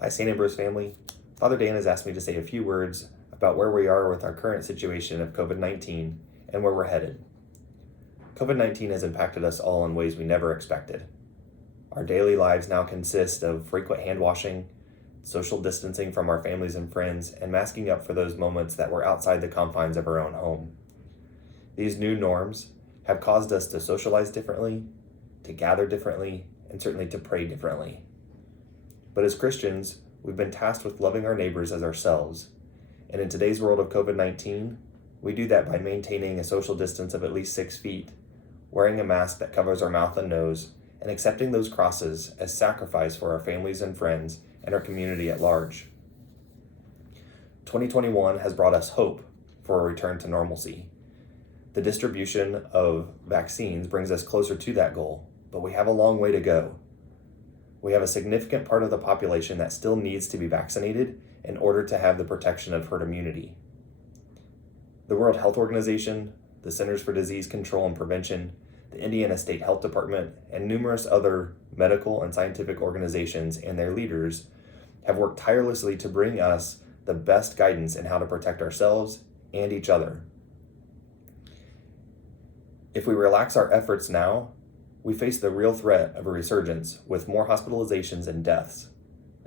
Hi, St. Ambrose family. Father Dan has asked me to say a few words about where we are with our current situation of COVID-19 and where we're headed. COVID-19 has impacted us all in ways we never expected. Our daily lives now consist of frequent hand washing, social distancing from our families and friends, and masking up for those moments that were outside the confines of our own home. These new norms have caused us to socialize differently, to gather differently, and certainly to pray differently. But as Christians, we've been tasked with loving our neighbors as ourselves. And in today's world of COVID-19, we do that by maintaining a social distance of at least 6 feet, wearing a mask that covers our mouth and nose, and accepting those crosses as sacrifice for our families and friends and our community at large. 2021 has brought us hope for a return to normalcy. The distribution of vaccines brings us closer to that goal, but we have a long way to go. We have a significant part of the population that still needs to be vaccinated in order to have the protection of herd immunity. The World Health Organization, the Centers for Disease Control and Prevention, the Indiana State Health Department, and numerous other medical and scientific organizations and their leaders have worked tirelessly to bring us the best guidance in how to protect ourselves and each other. If we relax our efforts now, we face the real threat of a resurgence with more hospitalizations and deaths,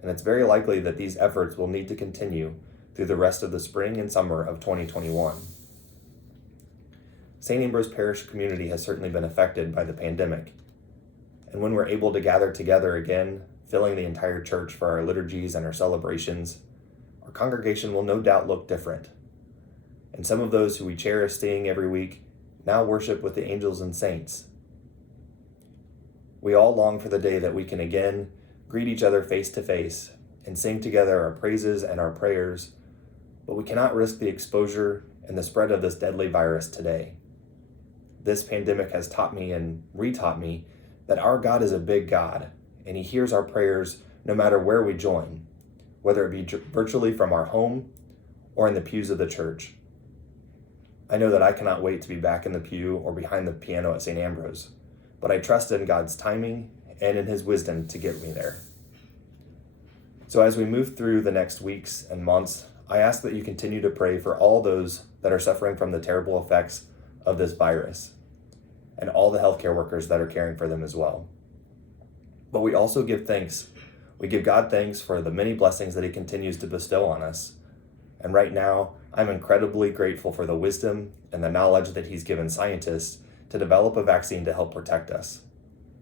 and it's very likely that these efforts will need to continue through the rest of the spring and summer of 2021. St. Ambrose Parish community has certainly been affected by the pandemic, and when we're able to gather together again, filling the entire church for our liturgies and our celebrations, our congregation will no doubt look different. And some of those who we cherish seeing every week now worship with the angels and saints. We all long for the day that we can again greet each other face to face and sing together our praises and our prayers, but we cannot risk the exposure and the spread of this deadly virus today. This pandemic has taught me and retaught me that our God is a big God, and He hears our prayers no matter where we join, whether it be virtually from our home or in the pews of the church. I know that I cannot wait to be back in the pew or behind the piano at St. Ambrose, but I trust in God's timing and in His wisdom to get me there. So as we move through the next weeks and months, I ask that you continue to pray for all those that are suffering from the terrible effects of this virus and all the healthcare workers that are caring for them as well. But we also give thanks. We give God thanks for the many blessings that He continues to bestow on us. And right now, I'm incredibly grateful for the wisdom and the knowledge that He's given scientists to develop a vaccine to help protect us.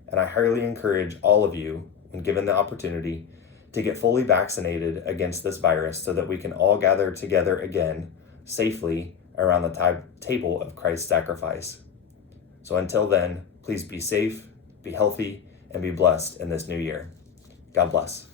And I highly encourage all of you, when given the opportunity, to get fully vaccinated against this virus so that we can all gather together again safely around the table of Christ's sacrifice. So until then, please be safe, be healthy, and be blessed in this new year. God bless.